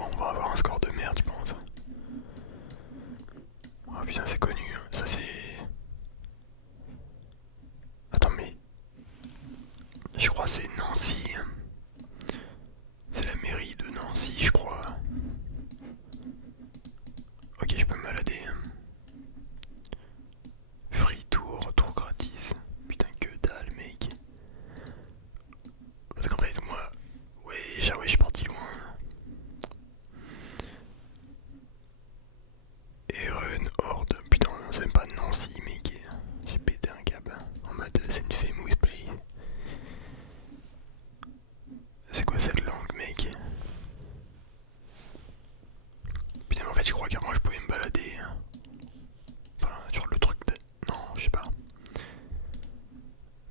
Bon, on va avoir un score de merde, je pense. Oh putain, c'est connu, hein. Ça c'est... Attends, mais... Je crois que c'est Nancy. C'est la mairie de Nancy, je crois. Ok, je peux me balader. Free tour, tour gratis. Putain, que dalle, mec. Parce qu'en fait, moi... Ouais, je suis parti loin. Eren, Horde. Putain, c'est même pas Nancy, mec. J'ai pété un câble. En mode, c'est une famous place. C'est quoi cette langue, mec? Putain, mais en fait, je crois qu'avant, je pouvais me balader. Enfin, sur le truc de... Non, je sais pas.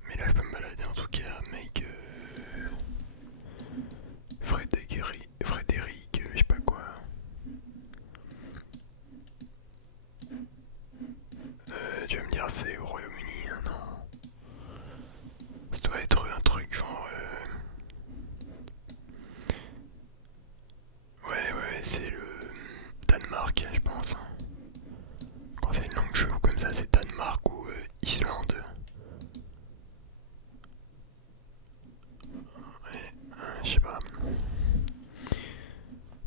Mais là, je peux me balader en tout cas, mec. Frédéric, je sais pas quoi. Tu vas me dire, c'est au Royaume-Uni, hein, non? Ça doit être un truc genre... Ouais, c'est le Danemark, je pense. Quand c'est une langue chelou comme ça, c'est Danemark ou Islande. Ouais, je sais pas.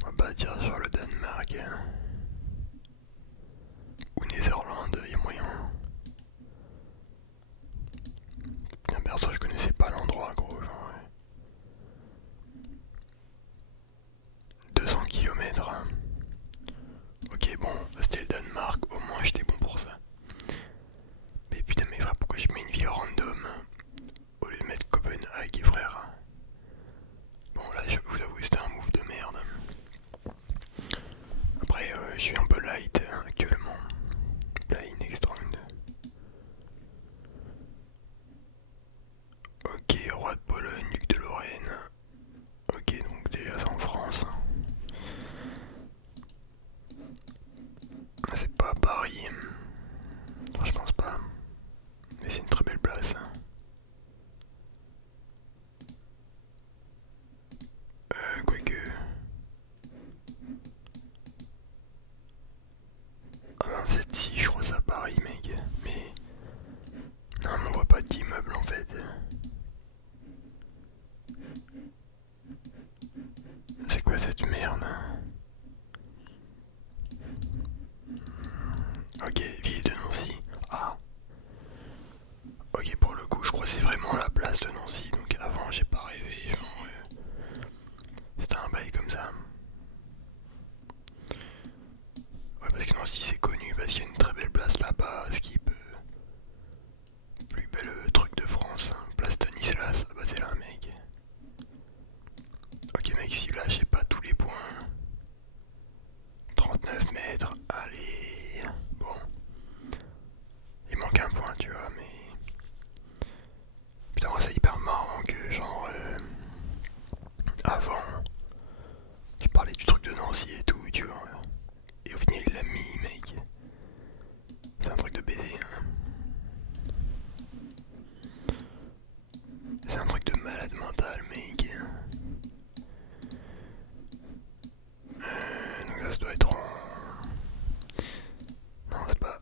On va pas dire sur le Danemark. Ou Netherlands, y a moyen. Putain, perso, je connaissais pas l'endroit, gros. Genre, 200 km. Ok, bon, c'était le Danemark, au moins j'étais bon pour ça. Mais putain, mais frère, pourquoi je mets une ville random au lieu de mettre Copenhague, frère? Bon, là, je vous avoue, c'était un move de merde. Après, je suis un peu light actuellement. Play next round. Ok, roi de Pologne, duc de Lorraine. Ok, donc déjà c'est en France. C'est pas à Paris. Non, je pense pas. Mais c'est une très belle place. Quoique. Ah bah en fait si, je crois ça à Paris, mec. Mais... Non, mais on voit pas d'immeuble en fait. C'est quoi cette merde? Ok, ville de Nancy. Ah. Ok, pour le coup, je crois que c'est vraiment la place de Nancy. Donc avant, j'ai pas rêvé, genre... C'était un bail comme ça. Ouais, parce que Nancy c'est connu, parce qu'il y a une très belle place là-bas, Skip. Plus belle truc de France. Place Stanislas, ah bah c'est là, mec. Ok, mec, si là j'ai pas tous les points. 39 mètres, allez. Bon. Il manque un point, tu vois, mais... Putain, c'est hyper marrant que, genre... Avant, je parlais du truc de Nancy et tout, tu vois. Et au final, il l'a mis, mec. C'est un truc de BD, hein. C'est un truc de malade mental, mec. Donc ça doit être en... Non, c'est pas...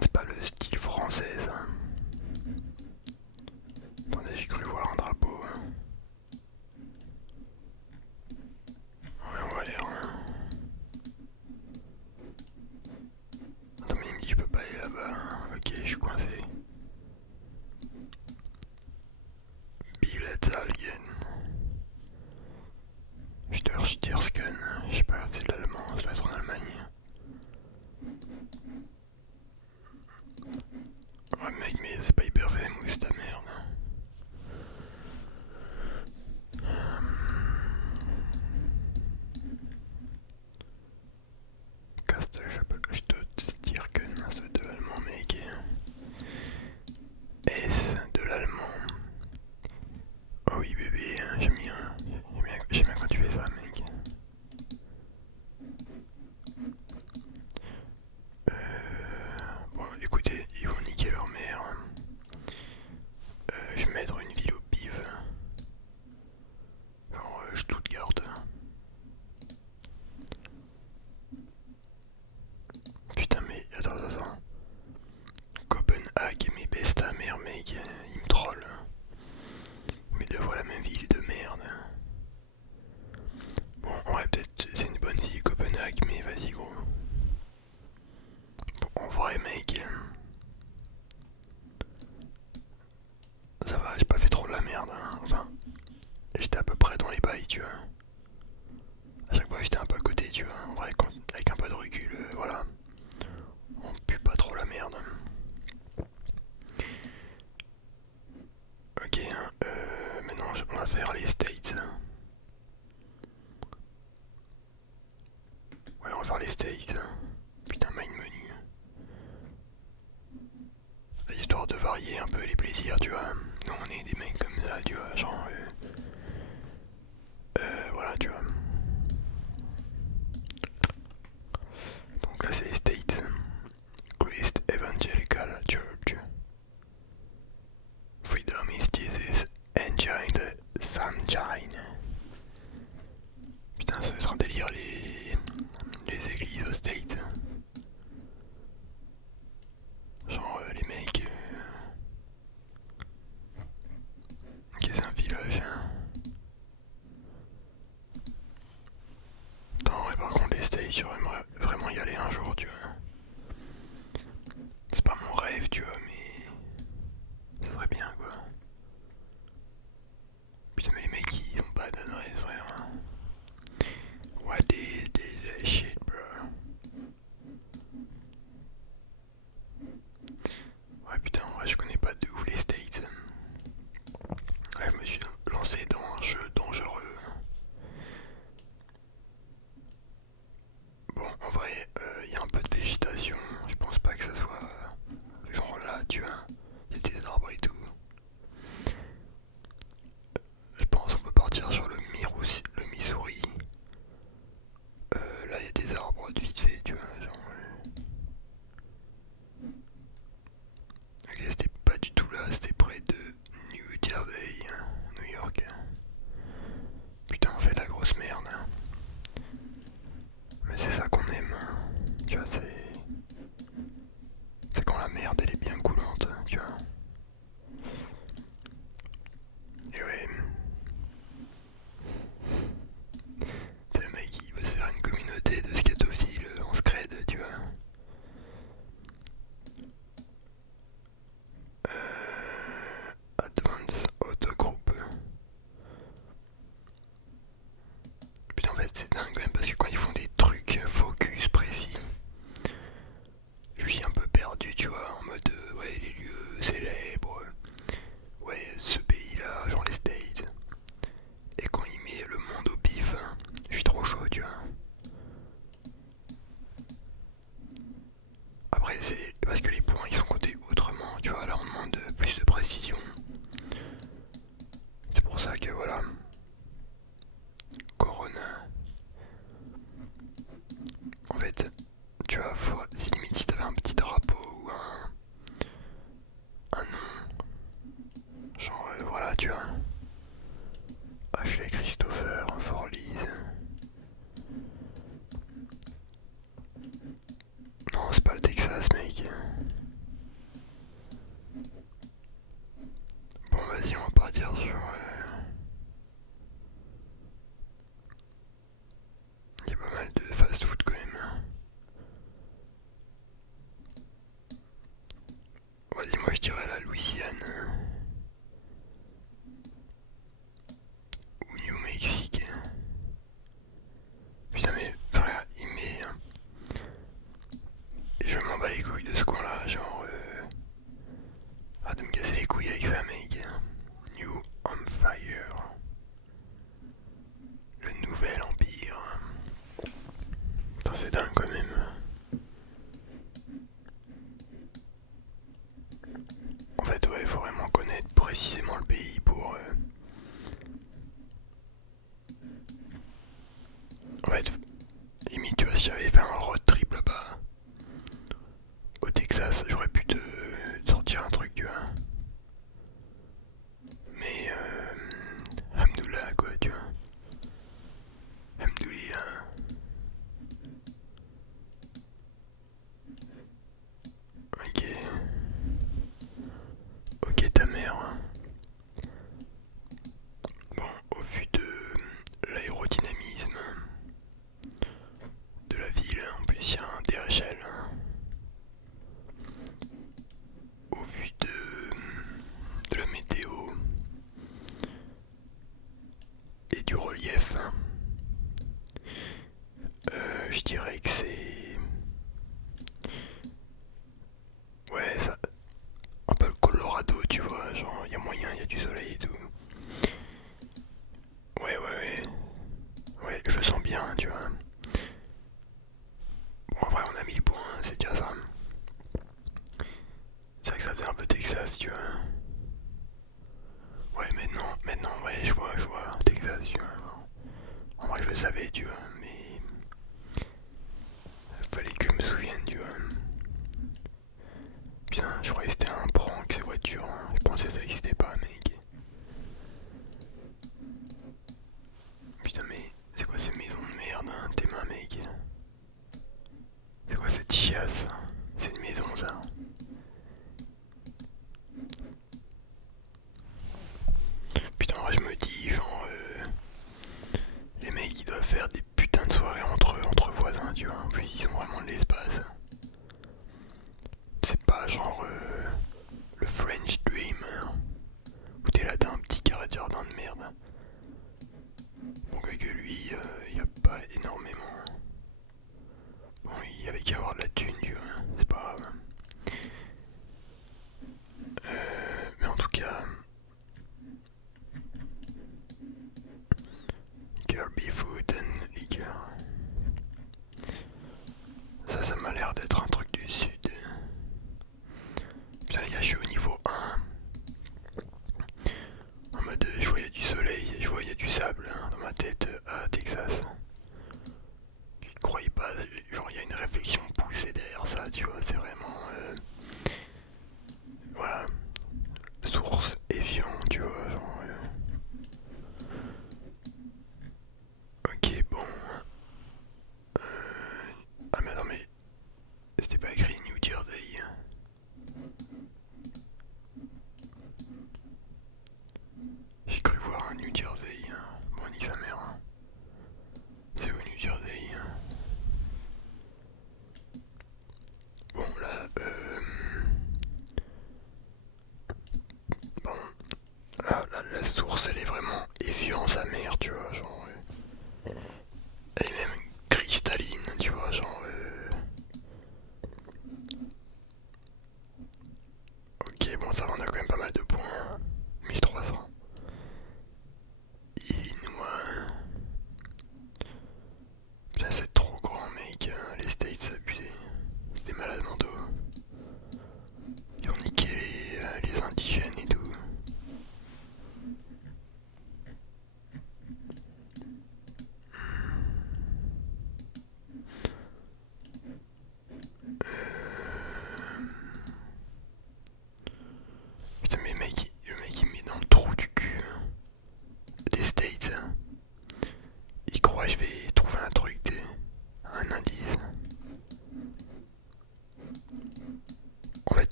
C'est pas le style français, ça. Attendez, j'ai cru voir un drapeau. Ouais, on va aller. tu vois. À chaque fois j'étais un peu à côté, tu vois. En vrai, avec un peu de recul, voilà. On pue pas trop la merde. Ok, maintenant on va faire les States. Ouais, on va faire les States. Putain, main menu. Histoire de varier un peu les plaisirs, tu vois. Nous on est des mecs comme ça, tu vois, genre... voilà, tu vois. Donc là c'est les States. Christ Evangelical Church. Freedom is Jesus. Enjoying the sunshine. Putain, ça va être un délire les églises aux States. Genre les mecs... Ok, c'est un village. Attends, ouais, par contre les States, j'aimerais vraiment y aller un jour, tu vois. C'est pas mon rêve, tu vois, mais... ça serait bien, quoi. Putain, mais les mecs, ils ont pas d'adresse, frère. What is this shit, bro? Ouais, putain, en vrai, je connais pas de ouf les States. Là, je me suis lancé dans un jeu dangereux. Bon, en vrai, y a un peu de végétation. Je pense pas que ça soit genre là, tu vois. Y a des arbres et tout. Je pense qu'on peut partir sur le Missouri. Là, y a des arbres de vite fait, tu vois. Genre, ok, c'était pas du tout là, c'était près de New Jersey, New York. Putain, on fait de la grosse merde. Mais c'est ça qu'on aime. Tu vois, c'est quand la merde elle est bien coulante, tu vois. Et ouais, c'est le mec qui veut se faire une communauté de scatophiles en scred, tu vois. Advance Auto Group. Putain, en fait, c'est dingue quand même parce que quand ils font des trucs focus précis, je suis un peu perdu, tu vois, en mode ouais, les lieux célèbres, ouais, ce pays-là, genre les States. Et quand il met le monde au pif, je suis trop chaud, tu vois. Après, c'est parce que les points ils sont cotés autrement, tu vois. Là, on demande plus de précision. C'est pour ça que voilà. Corona. En fait, tu vois, si limite si t'avais un petit drapeau ou un nom, genre voilà, tu vois. Ashley Christopher, Fort Lise. Non, c'est pas le Texas, mec. Bon, vas-y, on va partir sur. Il y a pas mal de fast-food quand même. Vas-y, moi je dirais la Louisiane ou New Mexico. Putain, mais frère, il met. Je m'en bats les couilles de ce coin-là, genre. Ah, de me casser les couilles avec ça, mec. New Hampshire. Le nouvel empire. Putain, c'est dingue quand même. En fait, ouais, il faut vraiment connaître précisément le pays pour. En fait, limite, tu vois, si j'avais fait un road trip là-bas, au Texas, j'aurais pu te sortir un truc, tu vois. Mais, Hamdoullah, quoi, tu vois. Hamdoulillah. Ok. Ok, ta mère. Bon, au vu de l'aérodynamisme de la ville, en plus il y a un DHL. Au vu de la météo et du relief, Bref. Je dirais que c'est... Ouais, ça... Un peu le Colorado, tu vois, genre, il y a moyen, il y a du soleil et tout. Ouais, ouais, ouais. Ouais, je le sens bien, tu vois. Bon, en vrai, on a mis le point, c'est déjà ça. C'est vrai que ça faisait un peu Texas, tu vois. Ouais, maintenant, ouais, je vois, Texas, tu vois. En vrai, je le savais, tu vois, mais fallait que je me souvienne, tu vois. Putain, je croyais que c'était un prank, ces voitures. Je pensais que ça existait pas, mec. Putain, mais c'est quoi ces maisons de merde, hein, tes mains, mec? C'est quoi cette chiasse? C'est une maison, ça? Putain, en vrai, je me dis, genre, les mecs, ils doivent faire des putains de soirées entre voisins, tu vois. En plus, ils ont vraiment de l'espace. C'est pas genre le French Dream, hein, où t'es là, t'as un petit carré de jardin de merde. Bon, que lui, il a pas énormément. Bon, il avait qu'à avoir de la thune, tu vois. C'est pas grave. Mais en tout cas, Kirby Food and Liquor. Ça m'a l'air d'être un truc du sud. Putain, les gars, je suis au niveau 1. En mode, je voyais du soleil, je voyais du sable hein, dans ma tête à Texas. Je croyais pas, genre, il y a une réflexion poussée derrière ça, tu vois. C'est vraiment. Voilà. Source Evian, tu vois. Genre, ok, bon. Ah, mais attends, mais c'était pas écrit New Jersey. J'ai cru voir un New Jersey. Bon, nique sa mère. Hein.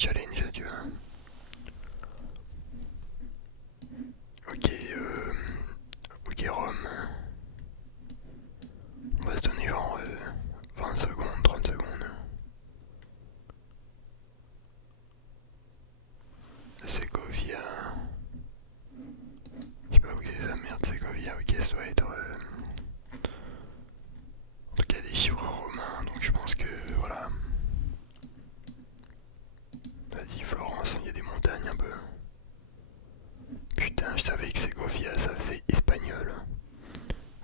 challenge, tu vois. Ok, ok Rome. On va se donner genre 20 secondes, 30 secondes. Ségovia. Je sais pas où c'est ça, merde, Ségovia, ok, ça doit être... En tout cas des chiffres romains, donc je pense que voilà. Vas-y Florence, il y a des montagnes un peu. Putain, je savais que Ségovia ça faisait espagnol.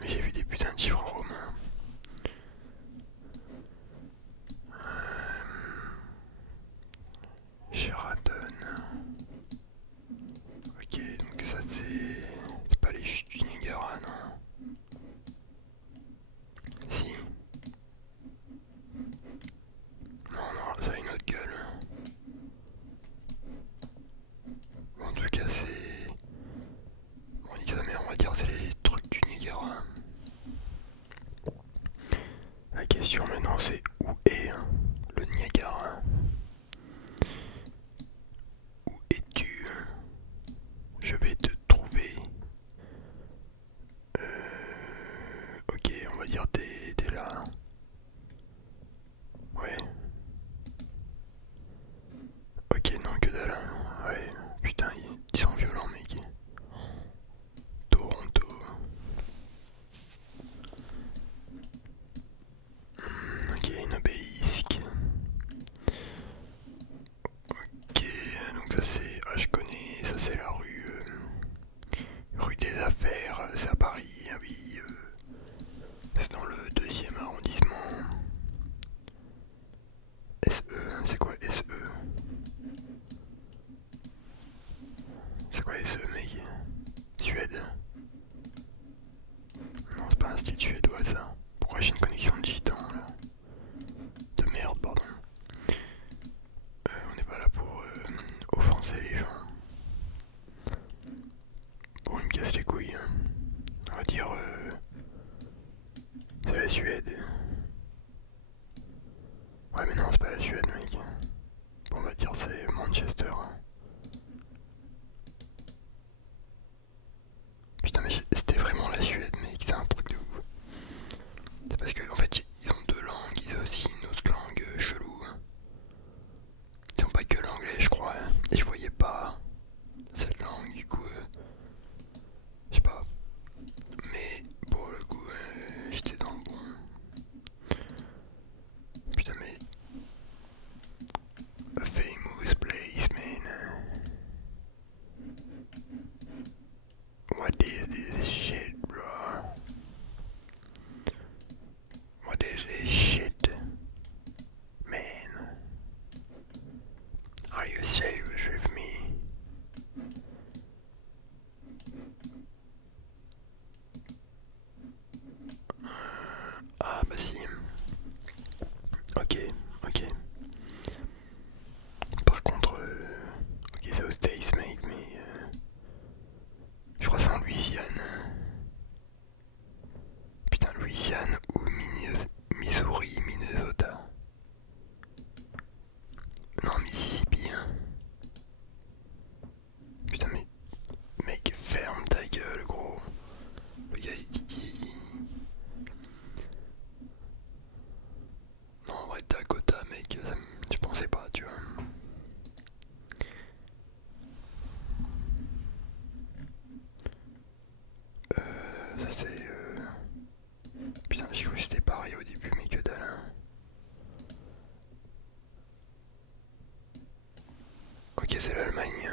Mais j'ai vu des putains de chiffres romains. Sheraton. Ok, donc ça c'est pas les chutes du Niagara, non? Si. Non, non, ça a une autre gueule. Bon, en tout cas, c'est... On dit que sa mère, on va dire c'est les trucs du Niagara. La question maintenant c'est où est le Niagara? Où es-tu? Je vais te trouver. Ok, on va dire t'es là. Ouais. Ok, non, que dalle. Ouais, putain, ils sont violents, mec. Toronto. Ok, une obélisque. Ok, donc ça c'est... Ah, je connais, ça c'est la rue des Affaires, c'est à Paris, ah oui. C'est dans le 2e arrondissement. SE, c'est quoi SE? C'est quoi SE, mec? Suède? Non, c'est pas un style suédois ça. Pourquoi j'ai une connexion de gitan là? De merde, pardon. On n'est pas là pour offenser les gens. Bon, il me casse les couilles. Hein. On va dire c'est la Suède. Ouais, mais non, c'est pas la Suède, mec. Bon, on va dire c'est Manchester. Putain, mais c'était vraiment la Suède, mec. C'est un truc de ouf. C'est parce qu'en fait, ils ont deux langues. Ils ont aussi une autre langue chelou. Ils ont pas que l'anglais, je crois. Hein. Et je voyais pas cette langue, du coup. Je sais pas. Mais pour le coup, j'étais dans le bon. Putain, mais. A famous place, man. What is this shit, bro? What is this shit? Man. Are you serious with me? Ah bah si. Ok, ok. Par contre, ok c'est aux States mate, mais je crois que c'est en Louisiane. Putain, Louisiane ou Missouri, Minnesota. Non, Mississippi. Hein. Putain, mais mec, ferme ta gueule, gros. Le gars, il dit... Non, en vrai, Dakota, mec, je pensais pas, tu vois. Ça c'est... Putain, j'ai cru que c'était pareil au début, mais que dalle. Hein. Ok, c'est l'Allemagne.